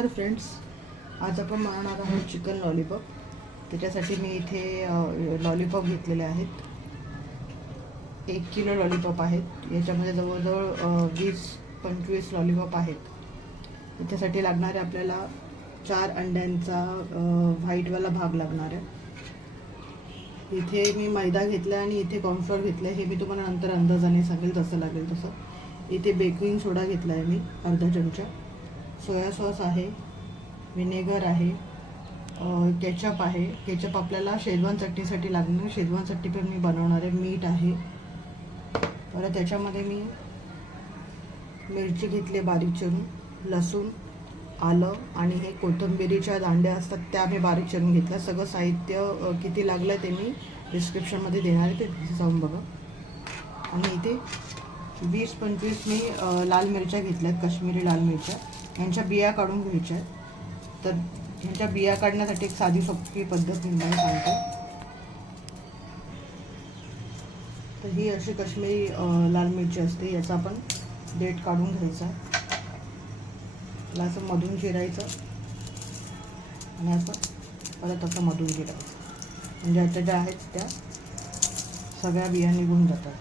नमस्कार फ्रेंड्स, आज आपण बनवणार आहोत चिकन लॉलीपॉप। त्याच्यासाठी मी इथे लॉलीपॉप घेतलेले आहेत। 1 किलो लॉलीपॉप आहेत। याच्यामध्ये जवळजवळ 20-25 लॉलीपॉप आहेत। त्याच्यासाठी लागणारे आपल्याला 4 अंड्यांचा व्हाईटवाला भाग लागणार आहे। इथे मी मैदा घेतला आणि इथे कॉर्नफ्लोअर घेतलं आहे। हे मी तुम्हाला नंतर अंदाजाने सांगेल जसं लागेल तसं। इथे बेकिंग सोडा घेतला आहे मी अर्धा चमचा, सोया सॉस आहे, विनेगर आहे, केचप आहे। केचप आपल्याला शेजवान चटणीसाठी लागणार, शेजवान चटणी पण मी बनवणार आहे। मीठ आहे, परत त्याच्यामध्ये मी मिरची घेतली बारीक चिरून, लसूण, आलं आणि हे कोथिंबिरीच्या दांड्या असतात त्या मी बारीक चिरून घेतल्या। सगळं साहित्य किती लागलं ते मी डिस्क्रिप्शनमध्ये देणार आहे, ते जाऊन बघा। आणि इथे 20-25 मी लाल मिरच्या घेतल्यात, काश्मीरी लाल मिरच्या। यांच्या बिया काढून घ्यायच्या आहेत। तर ह्यांच्या बिया काढण्यासाठी एक साधी सोपी पद्धत मी तुम्हाला सांगते। तर ही अशी काश्मीरी लाल मिरची असते, याचा आपण देठ काढून घ्यायचा। याला असं मधून चिरायचं आणि असं परत असं मधून चिरायचं, म्हणजे आता ज्या आहेत त्या सगळ्या बिया निघून जातात।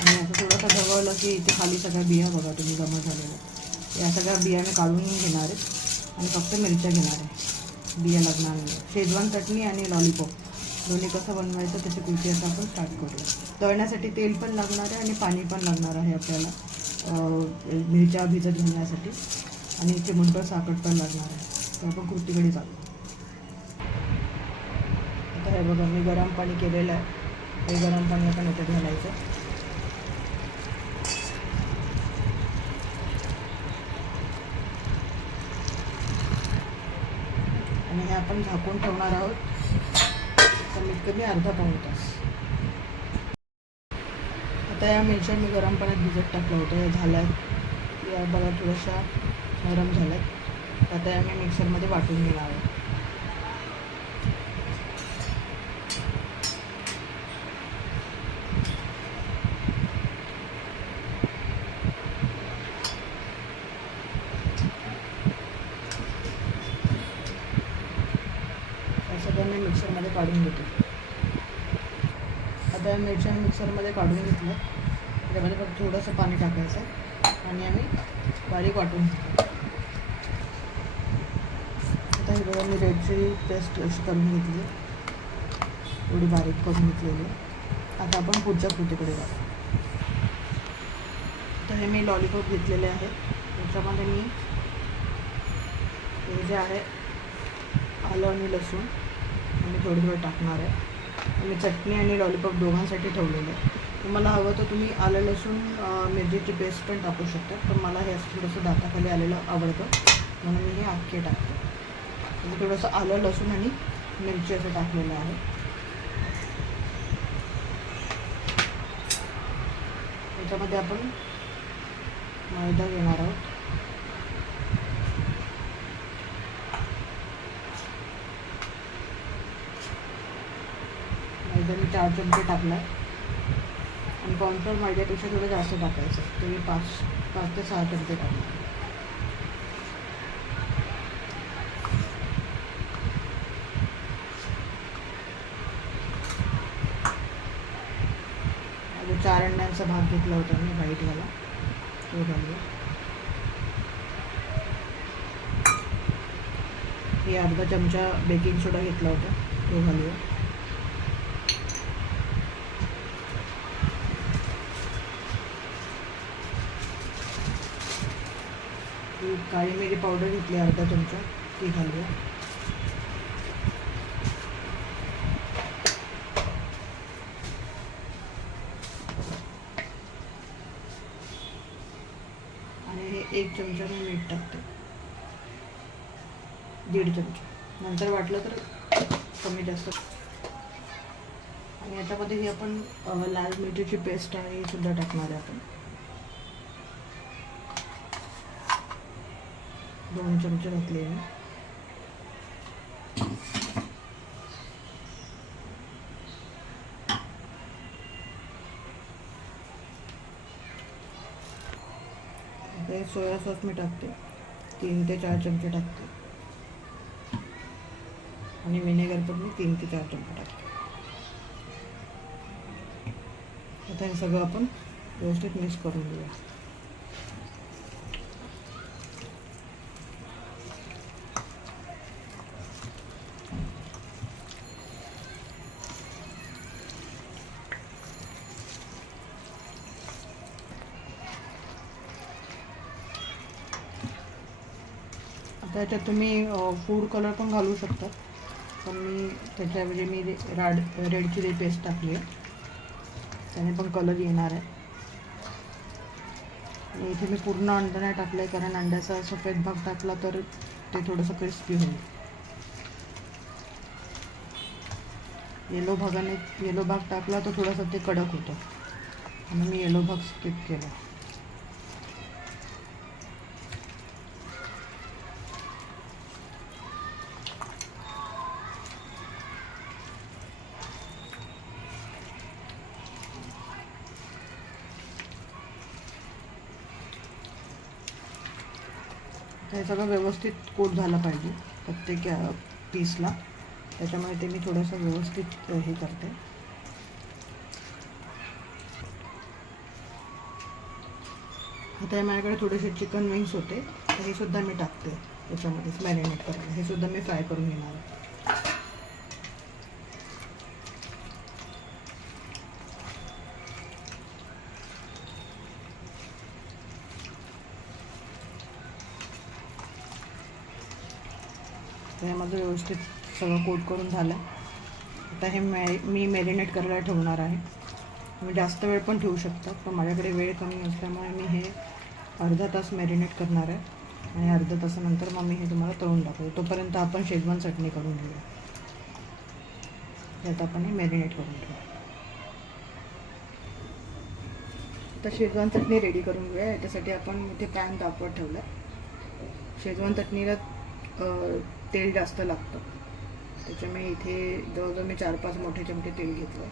आणि असं थोडंसं ढवळलं की इथे खाली सगळ्या बिया बघा तुम्ही जमा झालेल्या। या सगळ्या बिया मी काढून घेणार आहे आणि फक्त मिरच्या घेणार आहे, बिया लागणार नाही। शेजवान चटणी आणि लॉलीपॉप दोन्ही कसं बनवायचं त्याची कृती आता आपण स्टार्ट करूया। तळण्यासाठी तेल पण लागणार आहे आणि पाणी पण लागणार आहे आपल्याला मिरच्या भिजत घालण्यासाठी, आणि चिमूटभर साखर पण लागणार आहे। तर आपण कृतीकडे चालू। आता हे बघा मी गरम पाणी केलेलं आहे, हे गरम पाणी आपण याच्यात घालायचं आणि हे आपण झाकून ठेवणार आहोत कमीत कमी अर्धा-पाऊण तास। आता या मिरच्या मी गरम पाण्यात भिजत टाकलं होतं, या झाल्यात, या बघा थोड्याशा नरम झाल्यात। आता या मी मिक्सरमध्ये वाटून घेणार आहे। सगळं मी मिक्सरमध्ये काढून घेतो। आता या मिरच्या मिक्सरमध्ये काढून घेतलं, त्याच्यामध्ये फक्त थोडंसं पाणी टाकायचं आणि आम्ही बारीक वाटून घेतो। आता हे बघा मी रेडची पेस्ट अशी करून घेतली, थोडी बारीक करून घेतलेली। आता आपण पुढच्या कृतीकडे जाऊ। तर हे मी लॉलीपॉप घेतलेले आहेत, त्याच्यामध्ये मी हे जे आहे आलं आणि लसूण आणि थोडं टाकणार आहे। मी चटणी आणि लॉलीपॉप दोघांसाठी ठेवलेलं आहे। तुम्हाला हवं तर तुम्ही आलं लसूण मिरचीची पेस्ट पण टाकू शकता, पण मला हे असं थोडंसं दाताखाली आलेलं आवडतं म्हणून मी हे अख्खे टाकते। म्हणजे थोडंसं आलं लसूण आणि मिरची असं टाकलेलं आहे। त्याच्यामध्ये आपण मैदा घेणार आहोत। मैदा मी 4 चमचे टाकला आणि कॉर्नफ्लोअर मैद्यापेक्षा थोडं जास्त टाकायचं, ते मी 5 ते 6 चमचे टाकले। आणि 4 अंड्यांचा भाग घेतला होता मी व्हाईटवाला, तो घालूया। हे अर्धा चमचा बेकिंग सोडा घेतला होता, तो घालूया। काळी मिरी पावडर घेतली अर्धा चमचा, ती घालूया। आणि हे 1 चमचा मी मीठ टाकते, 1.5 चमचा, नंतर वाटलं तर कमी जास्त। आणि याच्यामध्ये ही आपण लाल मिरचीची पेस्ट आहे ही सुद्धा टाकणार आहे आपण, 2 चमचे घातले मी। सोया सॉस मी टाकते, 3 ते 4 चमचे टाकते आणि व्हिनेगर पण मी 3 ते 4 चमचे टाकते. आता हे सगळं आपण व्यवस्थित मिक्स करून घेऊया. आता याच्यात तुम्ही फूड कलर पण घालू शकता, पण मी त्याच्याऐवजी मी रेड चिली पेस्ट टाकली आहे, त्याने पण कलर येणार आहे. आणि इथे मी पूर्ण अंडा नाही टाकलं आहे, कारण अंड्याचा सफेद भाग टाकला तर ते थोडंसं क्रिस्पी होईल. येलो भाग टाकला तर थोडंसं ते कडक होतं, आणि मी येलो भाग स्किप केला. हे सगळं व्यवस्थित कोट झालं पाहिजे प्रत्येक पीसला, त्याच्यामुळे ते मी थोडंसं व्यवस्थित हे करते. आता माझ्याकडे थोडेसे चिकन विंग्स होते, तर हे सुद्धा मी टाकते याच्यामध्येच मॅरिनेट करायला. हे सुद्धा मी फ्राय करून घेणार आहे. त्यामध्ये व्यवस्थित सगळं कोट करून झालं. आता हे मी मॅरिनेट करायला ठेवणार आहे. तुम्ही जास्त वेळ पण ठेवू शकता, पण माझ्याकडे वेळ कमी असल्यामुळे मी हे अर्धा तास मॅरिनेट करणार आहे, आणि अर्ध्या तासानंतर मग मी हे तुम्हाला तळून दाखवतो. तोपर्यंत आपण शेजवान चटणी करून घेऊया. यात आपण हे मॅरिनेट करून घेऊ. आता शेजवान चटणी रेडी करून घेऊया. याच्यासाठी आपण इथे पॅन तापवत ठेवला. शेजवान चटणीला तेल जास्त लागतं, त्याच्यामुळे इथे जवळजवळ मी 4-5 मोठे चमचे तेल घेतलं.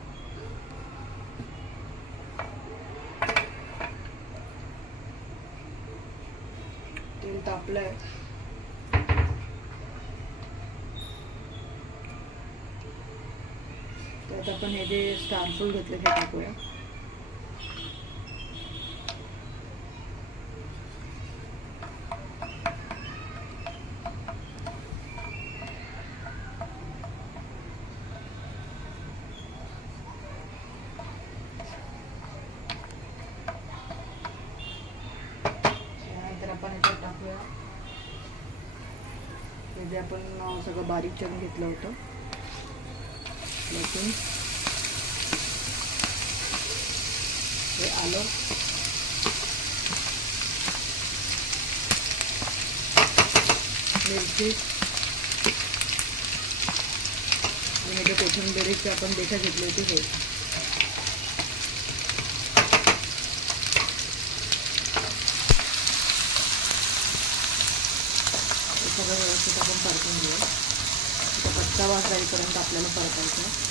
तेल तापलंय. त्यात आपण हे जे स्टारफ्रूट घेतले ते टाकूया. आपण याच्यात टाकूया हे जे आपण सगळं बारीक चिरून घेतलं होतं, लसूण, हे आलं, मिरची, आणि हे जे कोथिंबीरीचे आपण देठं घेतली होती हे. सगळं व्यवस्थित आपण परतून घेऊया. कच्चा वास जाईपर्यंत आपल्याला परतायचं.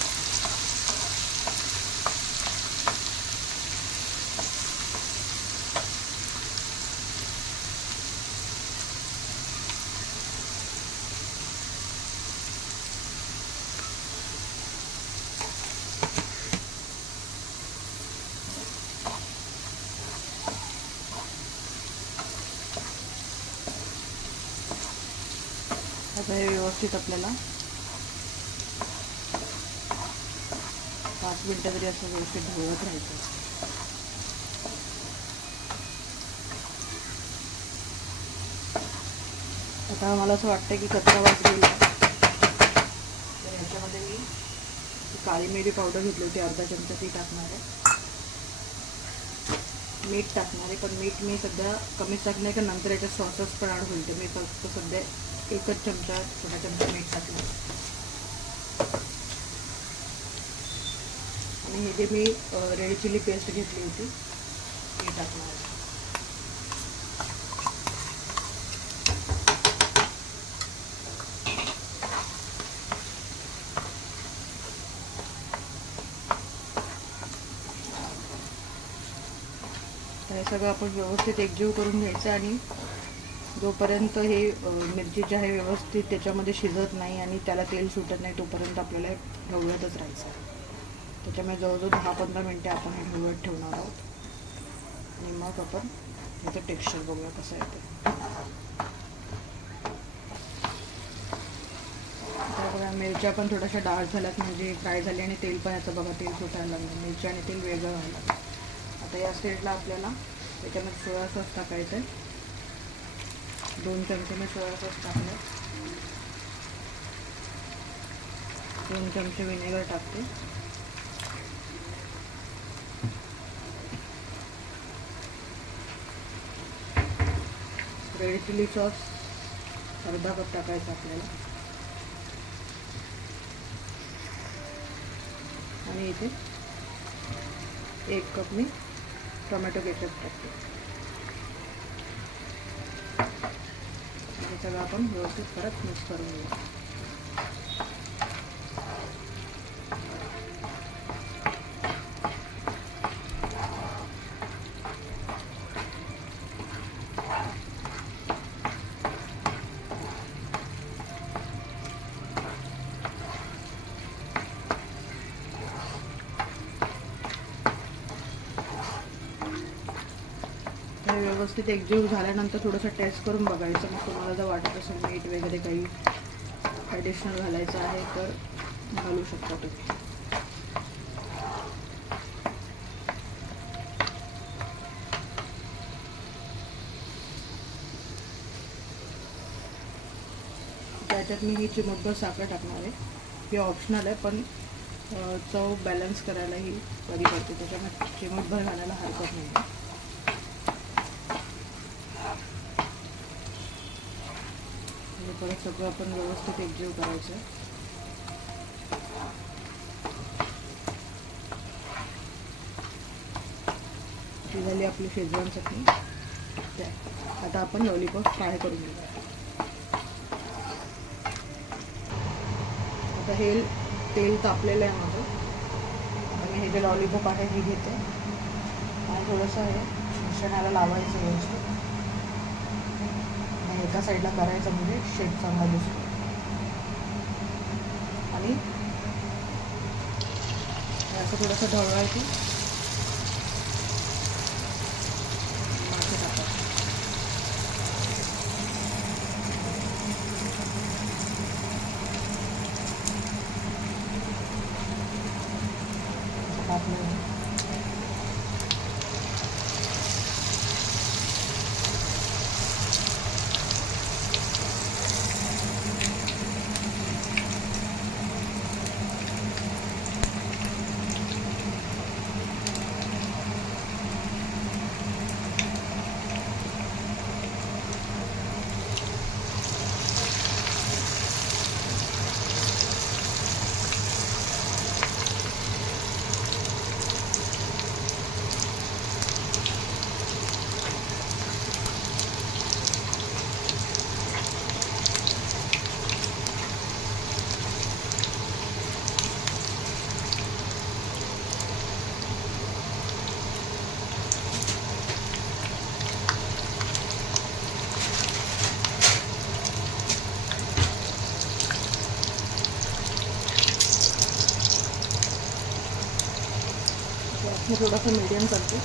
आता हे व्यवस्थित आपल्याला 5 मिनिटं तरी असं व्यवस्थित ढवळत राहायचं. आता मला असं वाटतं की कचरा वास गेला, तर ह्याच्यामध्ये मी काळी मिरी पावडर घेतली होती, अर्धा चमचा ती टाकणार आहे. मीठ टाकणार आहे, पण मीठ मी सध्या कमीच टाकणार आहे, का नंतर याच्यात सॉसेस पण ॲड होईल. तर मी फक्त सध्या 1 चमचा, छोटा चमचा मीठ टाकलं. आणि हे जे मी रेड चिली पेस्ट घेतली होती ती टाकणार आहे. हे सगळं आपण व्यवस्थित एकजीव करून घ्यायचं आणि जोपर्यंत हे मिरची जी आहे व्यवस्थित त्याच्यामध्ये शिजत नाही आणि त्याला तेल सुटत नाही तोपर्यंत आपल्याला ढवळतच राहायचं. त्याच्यामुळे जवळजवळ 10-15 मिनटे आपण हे ढवळत ठेवणार आहोत आणि मग आपण याचं टेक्स्चर बघूया कसं येतं. बघा मिरच्या पण थोड्याशा डार्क झाल्यात म्हणजे फ्राय झाली आणि तेल पण याचं बघा तेल सुटायला लागलं. मिरची आणि तेल वेगळं व्हायला. आता या साईडला आपल्याला त्याच्यामध्ये सोया सॉस टाकायचं आहे. 2 चमचे मी सोया सॉस टाकले. 2 चमचे विनेगर टाकते. रेड चिली सॉस अर्धा कप टाकायचा आपल्याला आणि इथे 1 कप मी टोमॅटो केचप टाकते. हे सगळं आपण व्यवस्थित परत मिक्स करून घेऊ. व्यवस्थित एकजीव झाल्यानंतर थोडंसं टेस्ट करून बघायचं. मग तुम्हाला जर वाटत असेल मीठ वगैरे काही ॲडिशनल घालायचं आहे तर घालू शकता तुम्ही. त्याच्यात मी ही चिमूटभर साखर टाकणार आहे. ही ऑप्शनल आहे पण चव बॅलन्स करायला ही बरी पडते. त्याच्यामुळे चिमूटभर घालायला हरकत नाही. परत सगळं आपण व्यवस्थित एकजीव करायचं. ही झाली आपली शेजवान चटणी. आता आपण लॉलीपॉप फ्राय करून घेऊया. आता हे तेल तापलेलं आहे माझं. आता मी हे जे लॉलीपॉप आहे हे घेते आणि थोडंसं हे मिश्रणाला लावायचं व्यवस्थित. एका साईडला करायचं म्हणजे शेप चांगला दिसतो. आणि असं थोडंसं ढवळायचं. मासे टाकायचं. टाकलं मी थोडंसं मीडियम करते.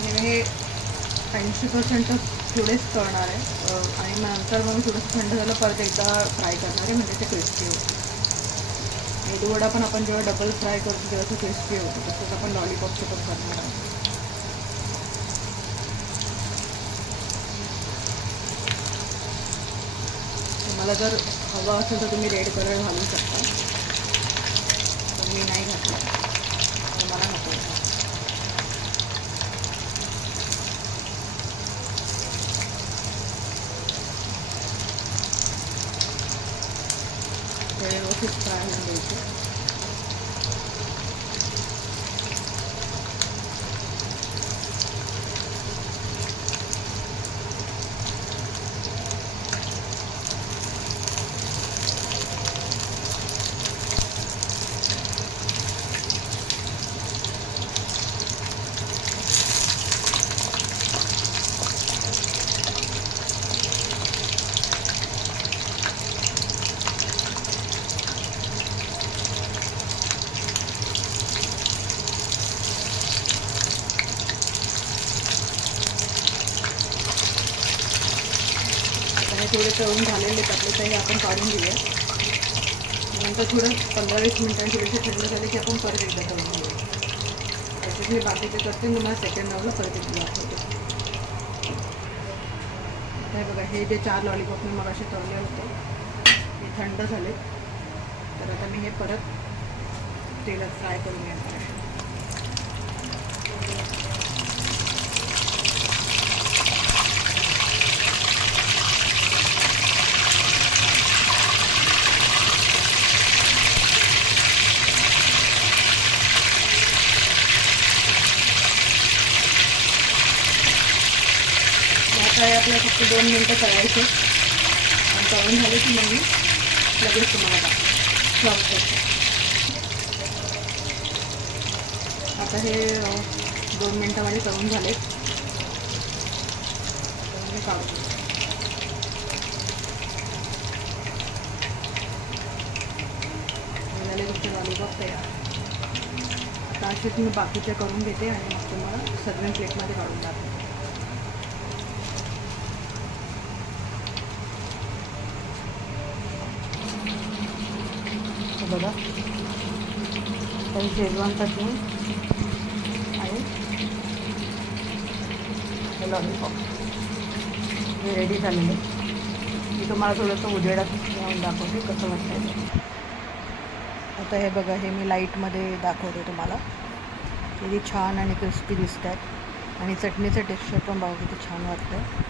आणि हे 80% थोडेच तळणार आहे आणि नंतर मग थोडंसं थंड झालं परत एकदा फ्राय करणार आहे म्हणजे ते क्रिस्पी होते. मेदूवडा पण आपण जेव्हा डबल फ्राय करतो तेव्हा ते क्रिस्पी होतो. तसंच आपण लॉलीपॉपचं पण करणार आहे. तुम्हाला जर हवं असेल तर तुम्ही रेड कलर घालू शकता. पण मी नाही घातला. मला नको. ते व्यवस्थित फ्राय होऊन द्यायचे. हे थोडे तळून झालेले टाकले तर हे आपण काढून घेऊया. नंतर थोडं 15-20 मिनिटांनी थोडेसे थंड झाले की आपण परत एकदा तळून घेऊया. त्याच्यात मी बाकीचे करते, तुम्हाला सेकंड राऊंडला परत एकदा दाखवते. हे बघा, हे जे 4 लॉलीपॉप मी मगाशी तळले होते हे थंड झाले. तर आता मी हे परत तेलात फ्राय करून घेणार आहे. आता हे आपल्याला फक्त 2 मिनटं तळायचे आणि तळून झाले की मग मी लगेच तुम्हाला सर्व करते. आता हे 2 मिनटामध्ये तळून झाले. मी काढून झाले तुमचे लॉलीपॉप तयार. आता असेच मी बाकीचे करून घेते आणि मग तुम्हाला सर्विंग प्लेटमध्ये काढून टाकते. बघा, काही शेजवान चटणी आणि हे लॉलीपॉप हे रेडी झालेले. मी तुम्हाला थोडंसं उजेडात घेऊन दाखवते कसं वाटतं. आता हे बघा, हे मी लाईटमध्ये दाखवते तुम्हाला. किती छान आणि क्रिस्पी दिसत आहेत आणि चटणीचं टेक्स्चर पण बघा किती छान वाटतं.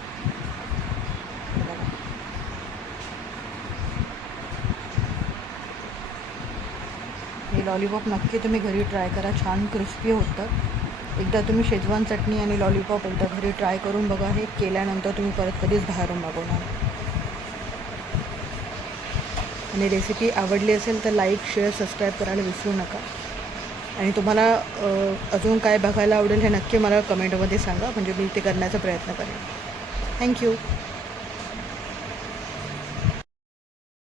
हे लॉलीपॉप नक्की तुम्ही घरी ट्राय करा, छान क्रिस्पी होतं. एकदा तुम्ही शेजवान चटणी आणि लॉलीपॉप एकदा घरी ट्राय करून बघा. हे केल्यानंतर तुम्ही परत कधीच बाहेरून मागवणार. आणि रेसिपी आवडली असेल तर लाईक, शेअर, सबस्क्राईब करायला विसरू नका. आणि तुम्हाला अजून काय बघायला आवडेल हे नक्की मला कमेंटमध्ये सांगा, म्हणजे मी ते करण्याचा प्रयत्न करेन. थँक्यू.